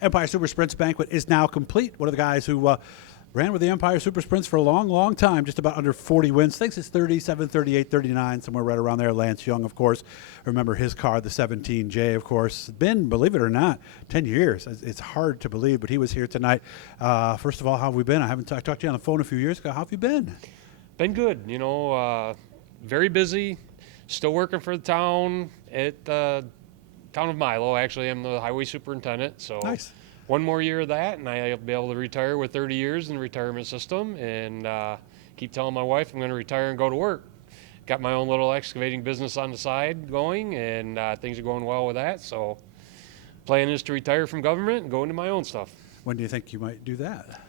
Empire Super Sprints banquet is now complete. One of the guys who ran with the Empire Super Sprints for a long, long time, just about under 40 wins. Thinks it's 37, 38, 39, somewhere right around there. Lance Yonge, of course. Remember his car, the 17J, of course. Been, believe it or not, 10 years. It's hard to believe, but he was here tonight. First of all, how have we been? I talked to you on the phone a few years ago. How have you been? Been good. Very busy. Still working for the town at the town of Milo. Actually, I'm the highway superintendent. So nice. One more year of that, and I'll be able to retire with 30 years in the retirement system, and keep telling my wife I'm going to retire and go to work. Got my own little excavating business on the side going, and things are going well with that. So plan is to retire from government and go into my own stuff. When do you think you might do that?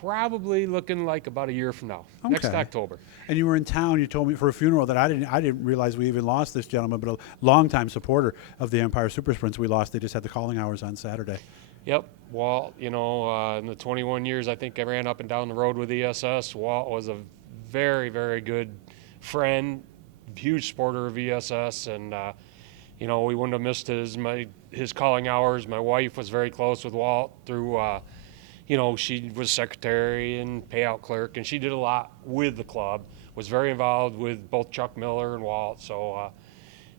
Probably looking like about a year from now, next October. And you were in town. You told me for a funeral that I didn't realize we even lost this gentleman, but a longtime supporter of the Empire Super Sprints. We lost. They just had the calling hours on Saturday. Yep. Walt, in the 21 years I think I ran up and down the road with ESS, Walt was a very, very good friend, huge supporter of ESS, and we wouldn't have missed his calling hours. My wife was very close with Walt through, she was secretary and payout clerk, and she did a lot with the club, was very involved with both Chuck Miller and Walt, so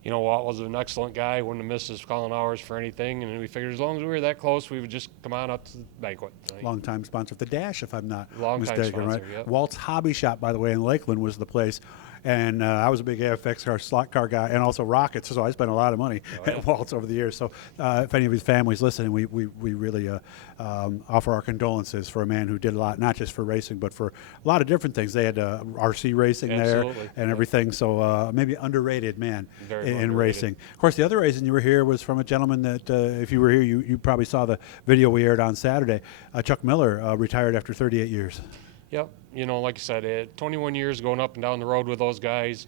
Walt was an excellent guy, wouldn't have missed his calling hours for anything, and we figured as long as we were that close, we would just come on up to the banquet tonight. Long-time sponsor of the Dash, if I'm not Long-time mistaken, sponsor, right? yep. Walt's Hobby Shop, by the way, in Lakeland was the place. And I was a big AFX car, slot car guy, and also rockets, so I spent a lot of money at Walt's over the years. So if any of his family's listening, we really offer our condolences for a man who did a lot, not just for racing, but for a lot of different things. They had RC racing Absolutely. there and everything, so maybe underrated man Very in underrated. racing. Of course, the other reason you were here was from a gentleman that, if you were here, you probably saw the video we aired on Saturday. Chuck Miller retired after 38 years. Yep. Like I said, 21 years going up and down the road with those guys,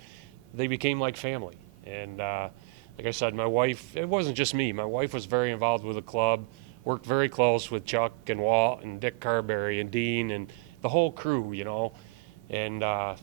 they became like family. And like I said, my wife, it wasn't just me. My wife was very involved with the club, worked very close with Chuck and Walt and Dick Carberry and Dean and the whole crew, And a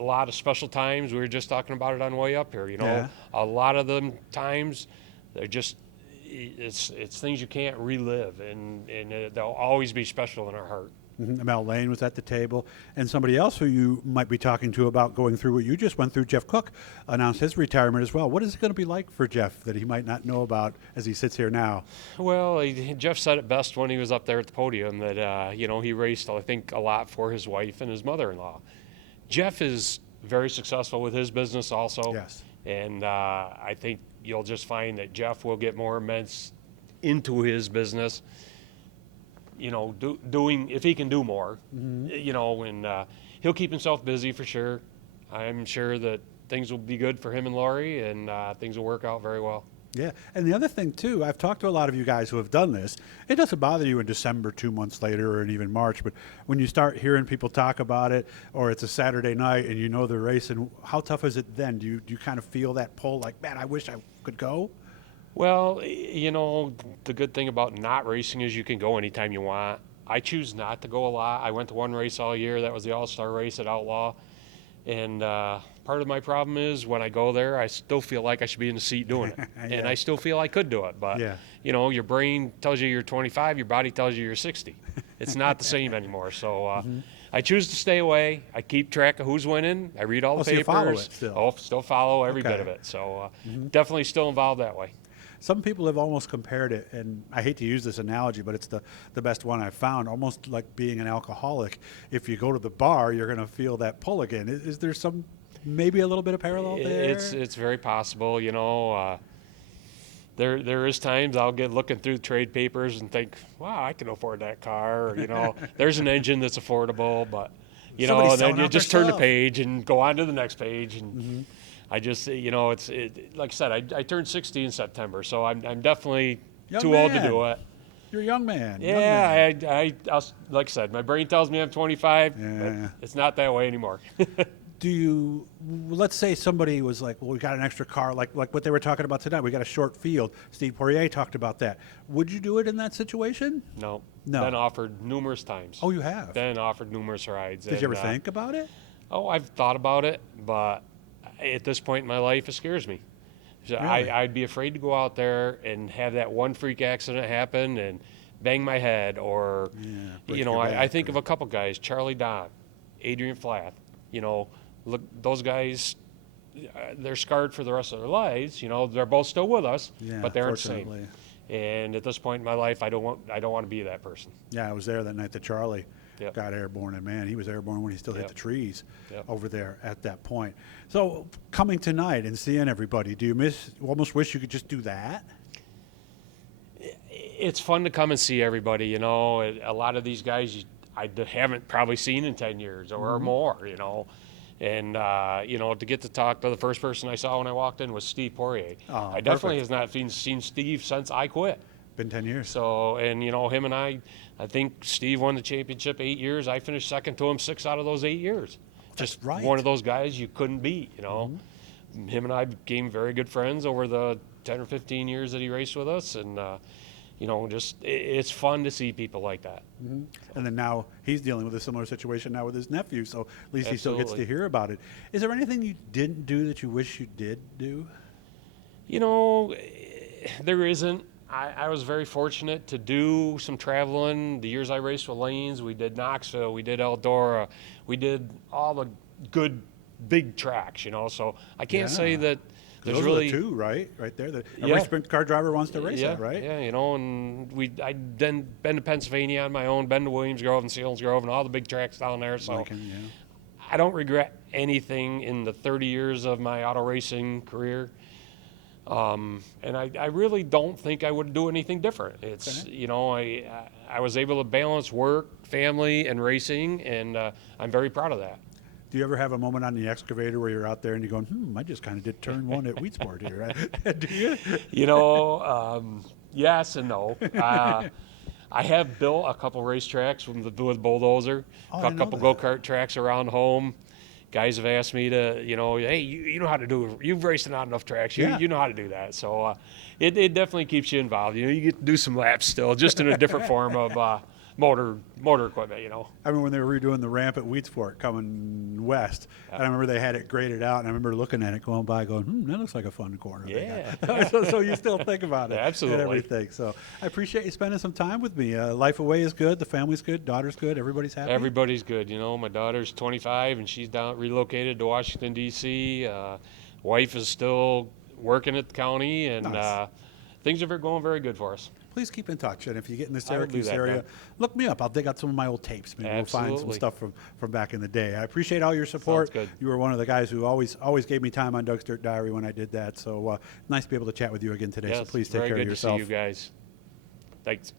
lot of special times, we were just talking about it on the way up here, Yeah. A lot of them times, they're just, it's things you can't relive, and they'll always be special in our heart. Mel Lane was at the table, and somebody else who you might be talking to about going through what you just went through, Jeff Cook, announced his retirement as well. What is it going to be like for Jeff that he might not know about as he sits here now? Well, Jeff said it best when he was up there at the podium that, he raced, I think, a lot for his wife and his mother-in-law. Jeff is very successful with his business also. Yes. And I think you'll just find that Jeff will get more immense into his business. Doing if he can do more, and he'll keep himself busy for sure. I'm sure that things will be good for him and Laurie, and things will work out very well. Yeah, and the other thing, too, I've talked to a lot of you guys who have done this. It doesn't bother you in December, 2 months later, or in even March, but when you start hearing people talk about it, or it's a Saturday night and you know they're racing, how tough is it then? Do you kind of feel that pull like, man, I wish I could go? Well, the good thing about not racing is you can go anytime you want. I choose not to go a lot. I went to one race all year. That was the All-Star race at Outlaw. And part of my problem is when I go there, I still feel like I should be in the seat doing it. Yeah. And I still feel I could do it. But, Yeah. Your brain tells you you're 25, your body tells you you're 60. It's not the same anymore. So I choose to stay away. I keep track of who's winning. I read all the So papers. you follow it still? Still follow every Okay. bit of it. So definitely still involved that way. Some people have almost compared it, and I hate to use this analogy, but it's the best one I've found, almost like being an alcoholic. If you go to the bar, you're going to feel that pull again. Is there maybe a little bit of parallel there? It's very possible, There is times I'll get looking through the trade papers and think, wow, I can afford that car. Or, there's an engine that's affordable, but, Somebody's then selling you out just their turn the stuff. page and go on to the next page. And I just, like I said, I turned 60 in September, so I'm definitely Young too old to man. do it. You're a young man. young Yeah, man. I'll, like I said, my brain tells me I'm 25, Yeah. but it's not that way anymore. Let's say somebody was like, well, we got an extra car, like what they were talking about tonight. We got a short field. Steve Poirier talked about that. Would you do it in that situation? No. No. Been offered numerous times. Oh, you have? Been offered numerous rides. Did you ever think about it? Oh, I've thought about it, but at this point in my life, it scares me. So Really? I'd be afraid to go out there and have that one freak accident happen and bang my head, or, Yeah, break your I back think of or- a couple guys, Charlie Don, Adrian Flath, look, those guys, they're scarred for the rest of their lives. They're both still with us, Yeah, but they aren't the same. fortunately. And at this point in my life, I don't want to be that person. Yeah, I was there that night that Charlie Yep. got airborne, and man, he was airborne when he still hit Yep. the trees Yep. over there at that point. So coming tonight and seeing everybody, do you almost wish you could just do that? It's fun to come and see everybody. A lot of these guys haven't probably seen in 10 years or more. And to get to talk to the first person I saw when I walked in was Steve Poirier. Oh, I definitely perfect. has not seen Steve since I quit. Been 10 years. So, and him and I think Steve won the championship 8 years. I finished second to him 6 out of those 8 years. Just right. one of those guys you couldn't beat. Him and I became very good friends over the 10 or 15 years that he raced with us, and it's fun to see people like that. And then now he's dealing with a similar situation now with his nephew, so at least he still gets to Absolutely. hear about it. Is there anything you didn't do that you wish you did do? There isn't. I was very fortunate to do some traveling. The years I raced with Lanes, we did Knoxville, we did Eldora, we did all the good big tracks, So I can't say Yeah. that there's Those really are the two, right there. Every Yeah. sprint car driver wants to race yeah, that, right? Yeah, and I'd then been to Pennsylvania on my own, been to Williams Grove and Seals Grove and all the big tracks down there. So Lincoln, yeah. I don't regret anything in the 30 years of my auto racing career. And I really don't think I would do anything different. It's, I was able to balance work, family, and racing, and I'm very proud of that. Do you ever have a moment on the excavator where you're out there and you're going, I just kind of did turn one at Wheatsport here, right? Do you? Yes and no. I have built a couple racetracks with bulldozer, Oh, I a didn't know couple that. go-kart tracks around home. Guys have asked me to, hey, you know how to do it. You've raced on enough tracks. Yeah. You know how to do that. So it definitely keeps you involved. You get to do some laps still, just in a different form of motor equipment. I remember when they were redoing the ramp at Wheatsport coming west, and I remember they had it graded out, and I remember looking at it going by going, that looks like a fun corner. they got." so you still think about it. Absolutely. And everything. So I appreciate you spending some time with me. Life away is good. The family's good. Daughter's good. Everybody's happy. Everybody's good. My daughter's 25 and she's relocated to Washington, D.C. Wife is still working at the county, and Nice. things are going very good for us. Please keep in touch, and if you get in the I will do Syracuse that, area, Doug. look me up. I'll dig out some of my old tapes. Maybe we'll find some Absolutely. stuff from back in the day. I appreciate all your support. Sounds good. You were one of the guys who always gave me time on Doug's Dirt Diary when I did that. So nice to be able to chat with you again today. Yes, So please take very care of good yourself. to see you guys. Thanks.